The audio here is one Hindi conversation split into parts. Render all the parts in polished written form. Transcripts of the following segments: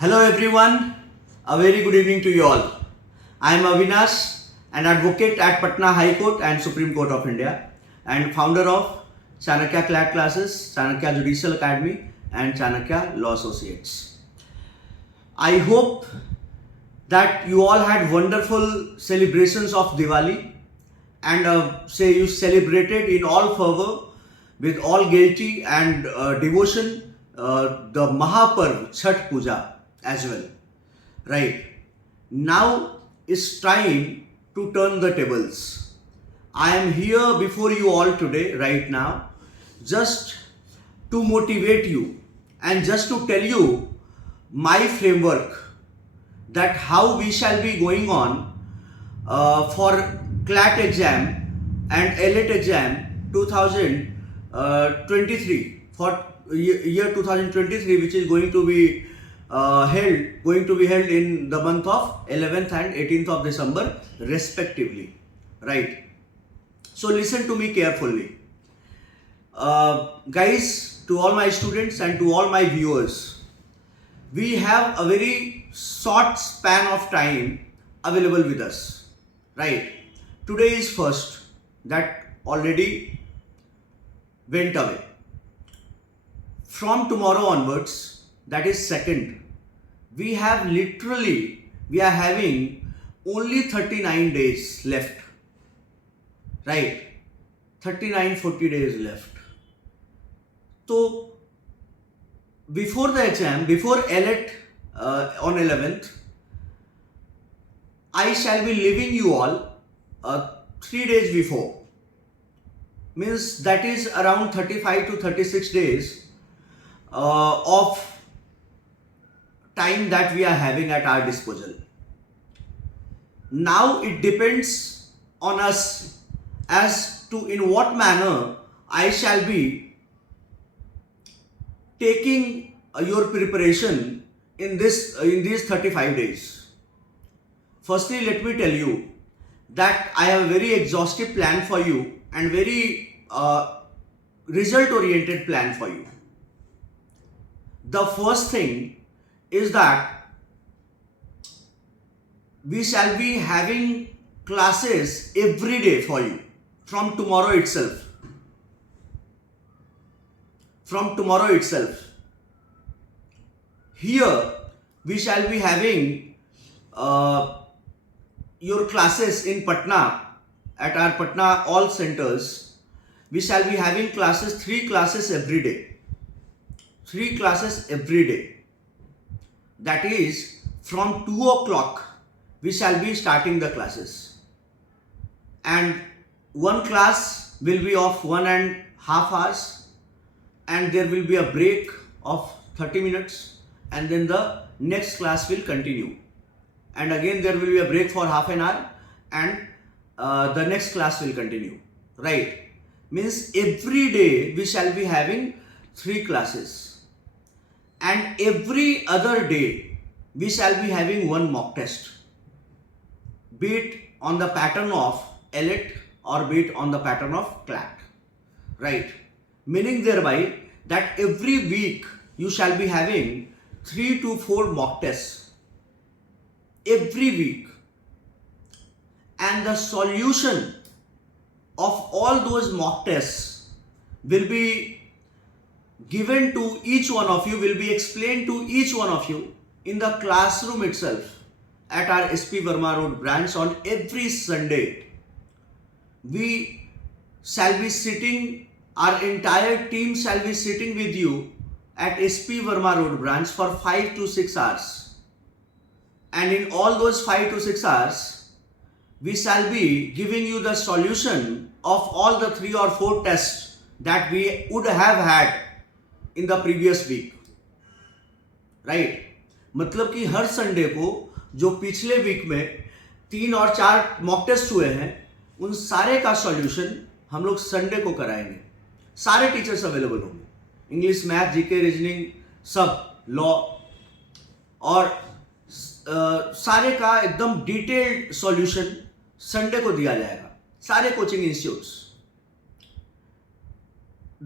Hello everyone, a very good evening to you all. I am Avinash, an advocate at Patna High Court and Supreme Court of India and founder of Chanakya CLAT classes, Chanakya Judicial Academy and Chanakya Law Associates. I hope that you all had wonderful celebrations of Diwali and you celebrated in all fervor with all gaiety and devotion the Mahaparv Chhat Puja as well. Right. Now it's time to turn the tables. I am here before you all today, right now, just to motivate you and just to tell you my framework that how we shall be going on for CLAT exam and ELIT exam 2023 for year 2023, which is going to be held in the month of 11th and 18th of December respectively, right? So listen to me carefully, guys, to all my students and to all my viewers. We have a very short span of time available with us, right? Today is first, that already went away. From tomorrow onwards, that is second, we are having only 39 days left, right? 39-40 days left. So before the exam, before ELIT on 11th, I shall be leaving you all 3 days before. Means that is around 35 to 36 days of time that we are having at our disposal. Now it depends on us as to in what manner I shall be taking your preparation in these 35 days. Firstly, let me tell you that I have a very exhaustive plan for you and very result oriented plan for you. The first thing is that we shall be having classes every day for you from tomorrow itself. From tomorrow itself. Here we shall be having your classes in Patna at our Patna all centers. We shall be having classes, 3 classes every day. 3 classes every day. That is from 2 o'clock we shall be starting the classes. And one class will be of 1.5 hours and there will be a break of 30 minutes and then the next class will continue. And again there will be a break for half an hour and the next class will continue. Right? Means every day we shall be having 3 classes. And every other day we shall be having one mock test, be it on the pattern of ELIT or be it on the pattern of CLAT, right? Meaning thereby that every week you shall be having 3 to 4 mock tests every week, and the solution of all those mock tests will be given to each one of you, will be explained to each one of you in the classroom itself at our SP Verma Road branch on every Sunday. We shall be sitting, our entire team shall be sitting with you at SP Verma Road branch for 5 to 6 hours. And in all those 5 to 6 hours, we shall be giving you the solution of all the 3 or 4 tests that we would have had in the previous week, right? मतलब कि हर संडे को जो पिछले वीक में 3 और 4 मॉक टेस्ट हुए हैं उन सारे का सॉल्यूशन हम लोग संडे को कराएंगे. सारे टीचर्स अवेलेबल होंगे, इंग्लिश, मैथ, जीके, रीजनिंग, सब, लॉ, और सारे का एकदम डिटेल्ड सॉल्यूशन संडे को दिया जाएगा. सारे coaching institutes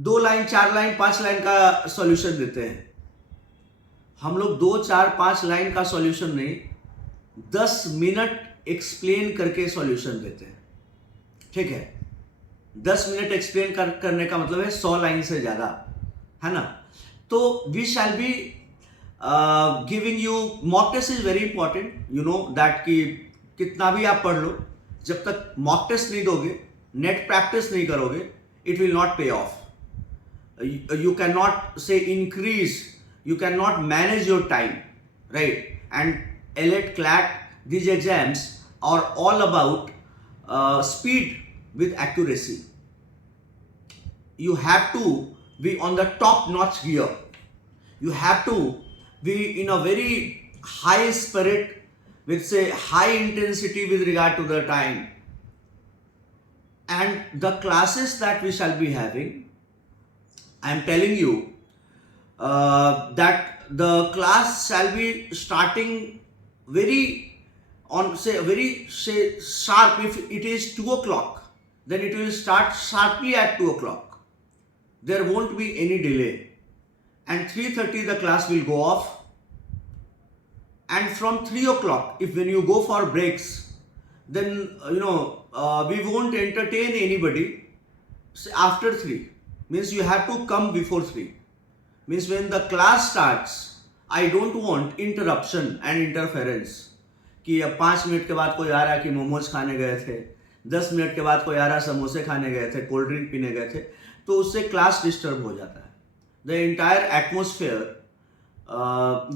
2 line, 4 line, 5 line का सॉल्यूशन देते हैं. हम लोग 2 4 5 लाइन का सॉल्यूशन नहीं, 10 मिनट एक्सप्लेन करके सॉल्यूशन देते हैं, ठीक है। 10 मिनट एक्सप्लेन करने का मतलब है 100 लाइन से ज़्यादा, है ना। तो we shall be giving you mock test is very important, you know that कि कितना भी आप पढ़ लो, जब तक मॉक टेस्ट नहीं दोगे, नेट प्रैक्टिस नहीं करोगे, इट विल नॉट पे of. You cannot say increase, you cannot manage your time, right? And LET, CLAT, these exams are all about speed with accuracy. You have to be on the top notch gear, you have to be in a very high spirit with say high intensity with regard to the time. And the classes that we shall be having, I am telling you that the class shall be starting very sharp. If it is 2 o'clock, then it will start sharply at 2 o'clock. There won't be any delay. And 3:30 the class will go off. And from 3 o'clock, if when you go for breaks, then we won't entertain anybody after 3. Means you have to come before 3. Means when the class starts, I don't want interruption and interference. कि अब 5 मिनट के बाद कोई आ रहा है कि मोमोज खाने गए थे, 10 मिनट के बाद कोई आ रहा है समोसे खाने गए थे, कोल्ड ड्रिंक पीने गए थे, तो उससे क्लास डिस्टर्ब हो जाता है. The entire atmosphere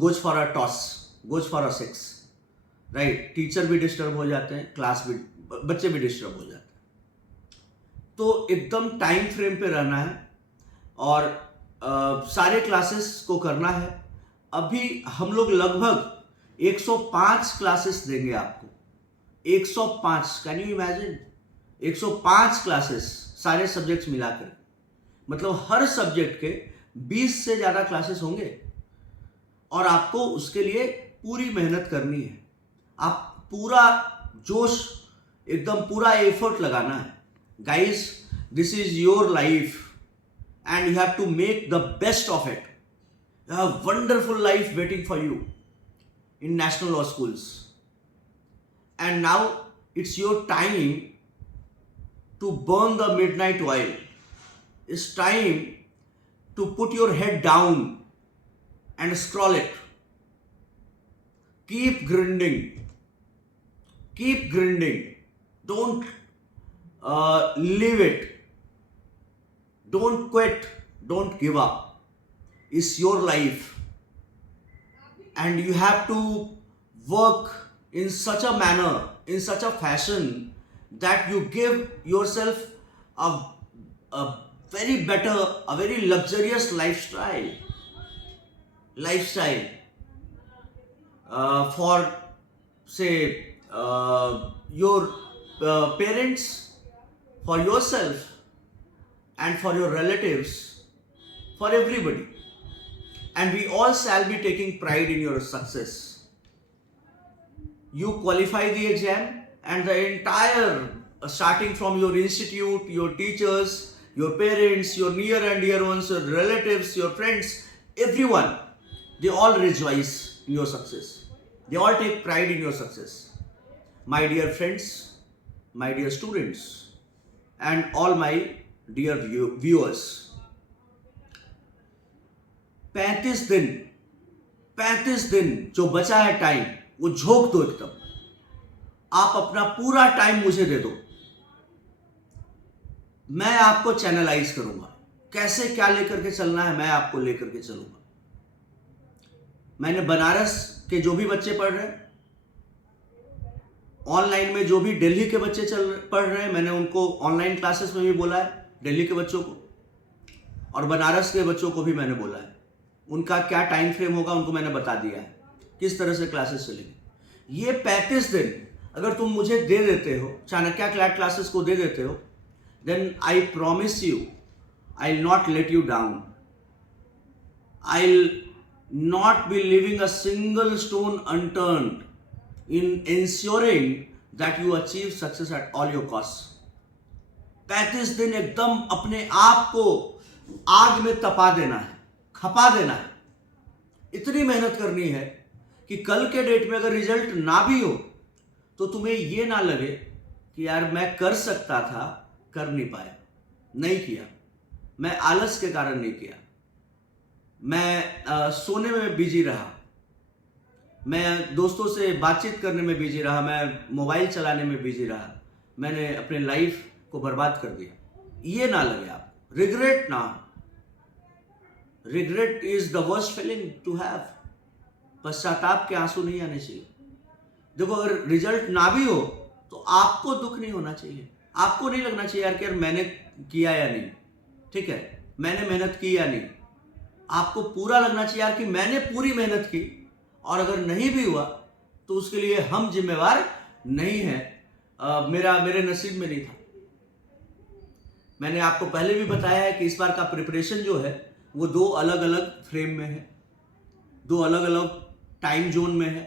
goes for a toss, goes for a sex, right. Teacher भी डिस्टर्ब हो जाते हैं, क्लास भी, बच्चे भी डिस्टर्ब हो जाते हैं. तो एकदम टाइम फ्रेम पे रहना है और सारे क्लासेस को करना है. अभी हम लोग लगभग 105 क्लासेस देंगे आपको. 105, कैन यू इमेजिन? 105 क्लासेस सारे सब्जेक्ट्स मिलाकर, मतलब हर सब्जेक्ट के 20 से ज़्यादा क्लासेस होंगे और आपको उसके लिए पूरी मेहनत करनी है. आप पूरा जोश, एकदम पूरा एफर्ट लगाना है. Guys, this is your life and you have to make the best of it. You have a wonderful life waiting for you in national law schools. And now it's your time to burn the midnight oil. It's time to put your head down and scroll it. Keep grinding. Keep grinding. Don't leave it. Don't quit. Don't give up. It's your life. And you have to work in such a manner, in such a fashion that you give yourself a very better, a very luxurious lifestyle. For say your parents, for yourself, and for your relatives, for everybody. And we all shall be taking pride in your success. You qualify the exam, and the entire, starting from your institute, your teachers, your parents, your near and dear ones, your relatives, your friends, everyone, they all rejoice in your success. They all take pride in your success. My dear friends, my dear students, and all my dear viewers, 35 दिन जो बचा है टाइम, वो झोंक दो एकदम. आप अपना पूरा टाइम मुझे दे दो. मैं आपको चैनलाइज करूंगा. कैसे क्या लेकर के चलना है, मैं आपको लेकर के चलूंगा. मैंने बनारस के जो भी बच्चे पढ़ रहे हैं, ऑनलाइन में जो भी दिल्ली के बच्चे पढ़ रहे हैं, मैंने उनको ऑनलाइन क्लासेस में भी बोला है, दिल्ली के बच्चों को, और बनारस के बच्चों को भी मैंने बोला है. उनका क्या टाइम फ्रेम होगा उनको मैंने बता दिया है, किस तरह से क्लासेस चलेंगे. ये 35 दिन अगर तुम मुझे दे देते हो, चाणक्य क्लैट क्लासेस को दे देते हो, then I promise you, I will not let you down. I will not be leaving a single stone unturned in ensuring that you achieve success at all your costs. 35 दिन एकदम अपने आप को आग में तपा देना है, खपा देना है. इतनी मेहनत करनी है कि कल के डेट में अगर रिजल्ट ना भी हो तो तुम्हें ये ना लगे कि यार मैं कर सकता था, कर नहीं पाया, नहीं किया, मैं आलस के कारण नहीं किया, मैं सोने में बिजी रहा, मैं दोस्तों से बातचीत करने में बिजी रहा, मैं मोबाइल चलाने में बिजी रहा, मैंने अपने लाइफ को बर्बाद कर दिया, ये ना लगे आप, रिग्रेट ना हो। Regret is the worst feeling to have. पश्चाताप के आंसू नहीं आने चाहिए। देखो, अगर रिजल्ट ना भी हो तो आपको दुख नहीं होना चाहिए, आपको नहीं लगना चाहिए यार कि यार मैंने किया या नहीं, ठीक है, मैंने मेहनत की या नहीं। आपको पूरा लगना चाहिए यार कि मैंने पूरी मेहनत की, और अगर नहीं भी हुआ तो उसके लिए हम जिम्मेवार नहीं है, मेरे नसीब में नहीं था। मैंने आपको पहले भी बताया है कि इस बार का प्रिपरेशन जो है वो 2 अलग अलग फ्रेम में है, 2 अलग अलग टाइम जोन में है।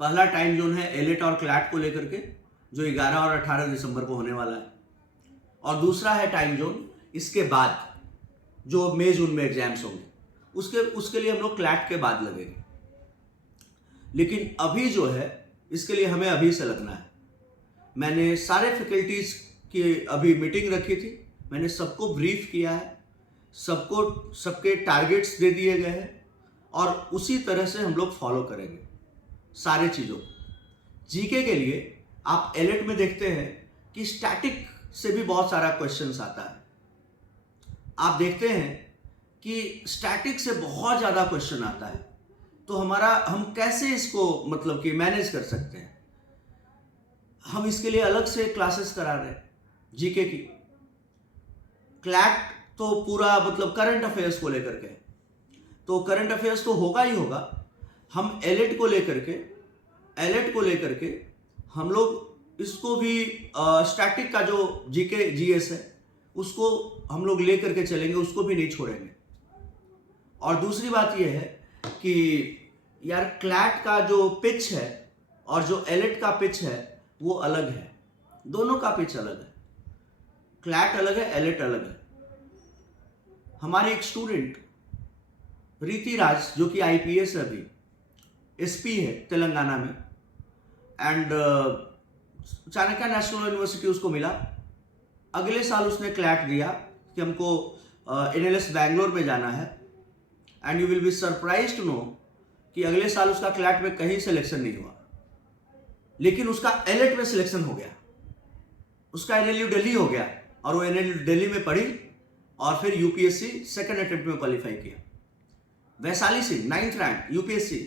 पहला टाइम जोन है एलेट और क्लैट को लेकर के, जो 11 और 18 दिसंबर को होने वाला है, और दूसरा है टाइम जोन इसके बाद जो मई जून में एग्जाम्स होंगे, उसके लिए हम लोग क्लैट के बाद लगेंगे। लेकिन अभी जो है इसके लिए हमें अभी से लगना है। मैंने सारे फैकल्टीज की अभी मीटिंग रखी थी, मैंने सबको ब्रीफ किया है, सबको सबके टारगेट्स दे दिए गए हैं, और उसी तरह से हम लोग फॉलो करेंगे सारे चीज़ों। जीके के लिए आप एलेट में देखते हैं कि स्टैटिक से भी बहुत सारा क्वेश्चंस आता है। आप देखते हैं कि स्टैटिक से बहुत ज़्यादा क्वेश्चन आता है, तो हम कैसे इसको मतलब कि मैनेज कर सकते हैं। हम इसके लिए अलग से क्लासेस करा रहे हैं जीके की। क्लैट तो पूरा मतलब करंट अफेयर्स को लेकर के, तो करंट अफेयर्स तो होगा ही होगा। हम एलेट को लेकर के हम लोग इसको भी स्टैटिक का जो जीके जीएस है उसको हम लोग लेकर के चलेंगे, उसको भी नहीं छोड़ेंगे। और दूसरी बात यह है कि यार क्लैट का जो पिच है और जो एलेट का पिच है वो अलग है, दोनों का पिच अलग है, क्लैट अलग है, एलेट अलग है। हमारे एक स्टूडेंट रीति राज, जो कि आईपीएस है, अभी एसपी है तेलंगाना में, एंड चाणक्य नेशनल यूनिवर्सिटी उसको मिला। अगले साल उसने क्लैट दिया कि हमको एनएलएस बैंगलोर में जाना है, and you will be surprise to know कि अगले साल उसका क्लैट में कहीं सिलेक्शन नहीं हुआ, लेकिन उसका एलेट में सिलेक्शन हो गया, उसका एनएलयू दिल्ली हो गया, और वो एनएलयू दिल्ली में पढ़ी और फिर यूपीएससी सेकंड अटेम्प्ट में क्वालिफाई किया। Vaishali Singh 9th rank UPSC,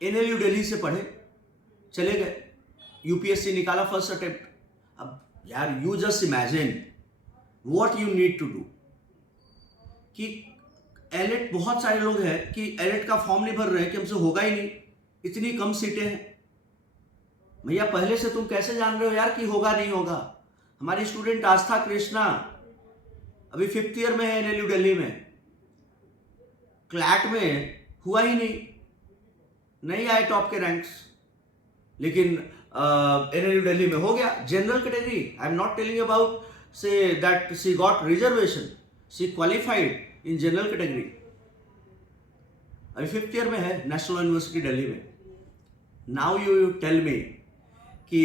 NLU Delhi से पढ़े, चले गए, यूपीएससी निकाला फर्स्ट अटेम्प्ट। अब यार you just imagine what you need to do कि एलेट, बहुत सारे लोग हैं कि एलेट का फॉर्म नहीं भर रहे हैं कि हमसे होगा ही नहीं, इतनी कम सीटें हैं। भैया पहले से तुम कैसे जान रहे हो यार कि होगा नहीं होगा। हमारी स्टूडेंट आस्था कृष्णा अभी 5th ईयर में है एनएलयू दिल्ली में, क्लैट में हुआ ही नहीं आए टॉप के रैंक्स, लेकिन एनएलयू दिल्ली में हो गया। General category, I am not telling about say that she got reservation, she qualified in general category. अभी 5th ईयर में है नेशनल यूनिवर्सिटी दिल्ली में। नाउ यू टेल मी कि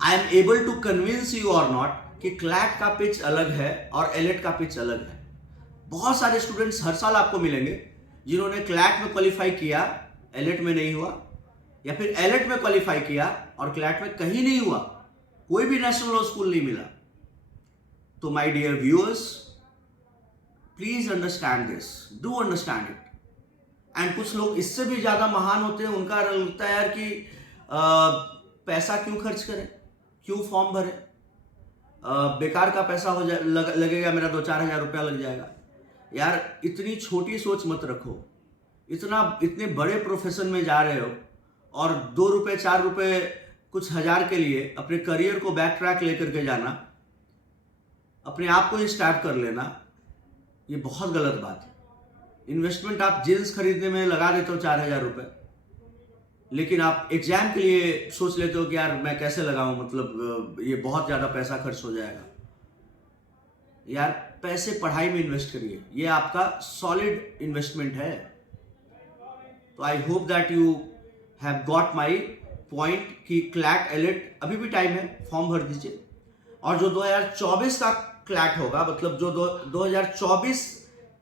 I am able to convince you और नॉट कि क्लैट का पिच अलग है और एलेट का पिच अलग है। बहुत सारे स्टूडेंट्स हर साल आपको मिलेंगे जिन्होंने क्लैट में क्वालिफाई किया, एलेट में नहीं हुआ, या फिर एलेट में क्वालिफाई किया और क्लैट में कहीं नहीं हुआ, कोई भी नेशनल लॉ स्कूल नहीं मिला। तो my dear viewers, please understand this, do understand it. And कुछ लोग इससे भी ज्यादा महान होते हैं, उनका लगता है यार कि पैसा क्यों खर्च करें, क्यों फॉर्म भरे, बेकार का पैसा हो जाए, लगेगा मेरा 2-4 हज़ार रुपया लग जाएगा। यार इतनी छोटी सोच मत रखो। इतने बड़े प्रोफेशन में जा रहे हो और 2 रुपये 4 रुपये कुछ हज़ार के लिए अपने करियर को बैक ट्रैक लेकर के जाना, अपने आप को ही स्टैप कर लेना, ये बहुत गलत बात है। इन्वेस्टमेंट आप जींस खरीदने में लगा देते हो 4,000 रुपये, लेकिन आप एग्जाम के लिए सोच लेते हो कि यार मैं कैसे लगाऊं, मतलब ये बहुत ज़्यादा पैसा खर्च हो जाएगा। यार पैसे पढ़ाई में इन्वेस्ट करिए, ये आपका सॉलिड इन्वेस्टमेंट है। तो I hope that you have got my point कि क्लैट एलिट अभी भी टाइम है, फॉर्म भर दीजिए। और जो 2024 का क्लैट होगा, मतलब जो 2024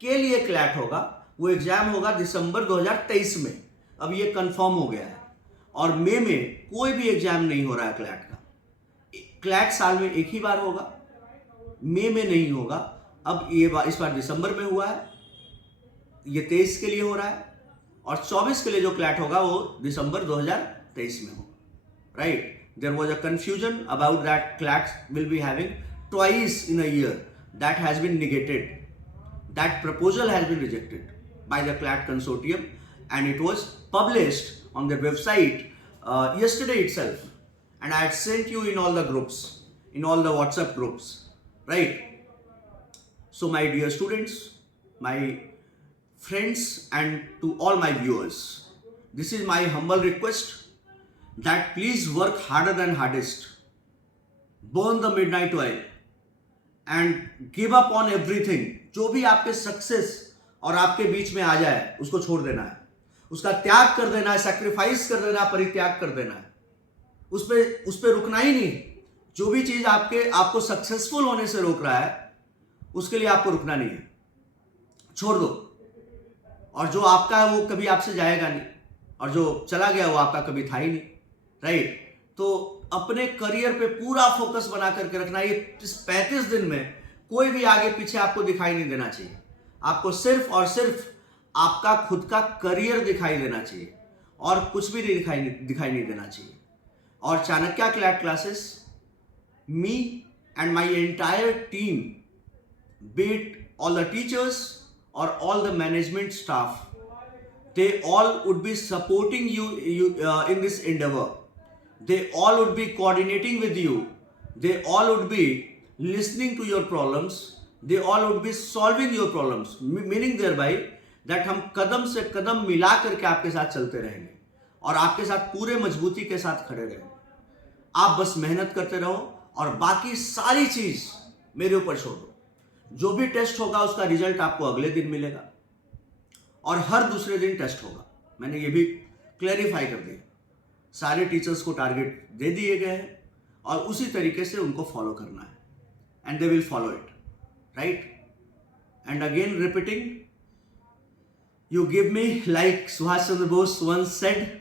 के लिए क्लैट होगा, वो एग्जाम होगा दिसंबर 2023 में। अब ये कंफर्म हो गया है। और मई में कोई भी एग्जाम नहीं हो रहा है क्लैट का। क्लैट साल में एक ही बार होगा, मई में नहीं होगा। अब इस बार दिसंबर में हुआ है, ये 23 के लिए हो रहा है, और 24 के लिए जो क्लैट होगा वो दिसंबर 2023 में होगा, right. There was a confusion about that CLAT will be having twice in a year. That has been negated. That proposal has been rejected by the CLAT consortium, and it was published on their website yesterday itself. And I had sent you in all the groups, in all the WhatsApp groups, right? So my dear students, my friends, and to all my viewers, this is my humble request that please work harder than hardest, burn the midnight oil, and give up on everything. जो भी आपके सक्सेस और आपके बीच में आ जाए उसको छोड़ देना है, उसका त्याग कर देना है, सैक्रिफाइस कर देना है, परित्याग कर देना है, उस पे रुकना ही नहीं। जो भी चीज आपको सक्सेसफुल होने से रोक रहा है, उसके लिए आपको रुकना नहीं है, छोड़ दो। और जो आपका है वो कभी आपसे जाएगा नहीं, और जो चला गया वो आपका कभी था ही नहीं, राइट। तो अपने करियर पे पूरा फोकस बना करके रखना। ये इस 35 दिन में कोई भी आगे पीछे आपको दिखाई नहीं देना चाहिए। आपको सिर्फ और सिर्फ आपका खुद का करियर दिखाई देना चाहिए, और कुछ भी दिखाई नहीं देना चाहिए। और Chanakya CLAT classes, me and my entire team, be it all the teachers or all the management staff, they all would be supporting you in this endeavor. They all would be coordinating with you. They all would be listening to your problems. They all would be solving your problems. Meaning thereby that हम कदम से कदम मिला करके आपके साथ चलते रहेंगे, और आपके साथ पूरे मजबूती के साथ खड़े रहेंगे। आप बस मेहनत करते रहो, और बाकी सारी चीज मेरे ऊपर छोड़ दो। जो भी टेस्ट होगा उसका रिजल्ट आपको अगले दिन मिलेगा, और हर दूसरे दिन टेस्ट होगा। मैंने ये भी क्लैरिफाई कर दिया। सारे टीचर्स को टारगेट दे दिए गए हैं, और उसी तरीके से उनको फॉलो करना है, and they will follow it, right. And again repeating, you give me, like Subhash Chandra Bose once said,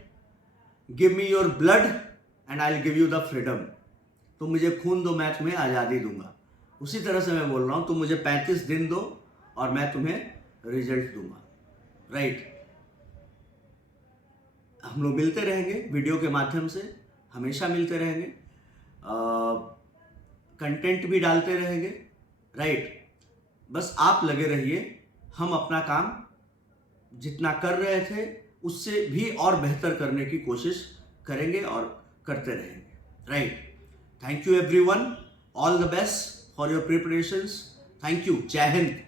give me your blood and I will give you the freedom. तुम मुझे खून दो, मैं तुम्हें आज़ादी दूंगा। उसी तरह से मैं बोल रहा हूं, तुम मुझे 35 दिन दो और मैं तुम्हें रिजल्ट दूंगा, राइट। हम लोग मिलते रहेंगे वीडियो के माध्यम से, हमेशा मिलते रहेंगे, कंटेंट भी डालते रहेंगे, राइट। बस आप लगे रहिए, हम अपना काम जितना कर रहे थे उससे भी और बेहतर करने की कोशिश करेंगे और करते रहेंगे, right. Thank you everyone, all the best for your preparations. Thank you, जय हिंद।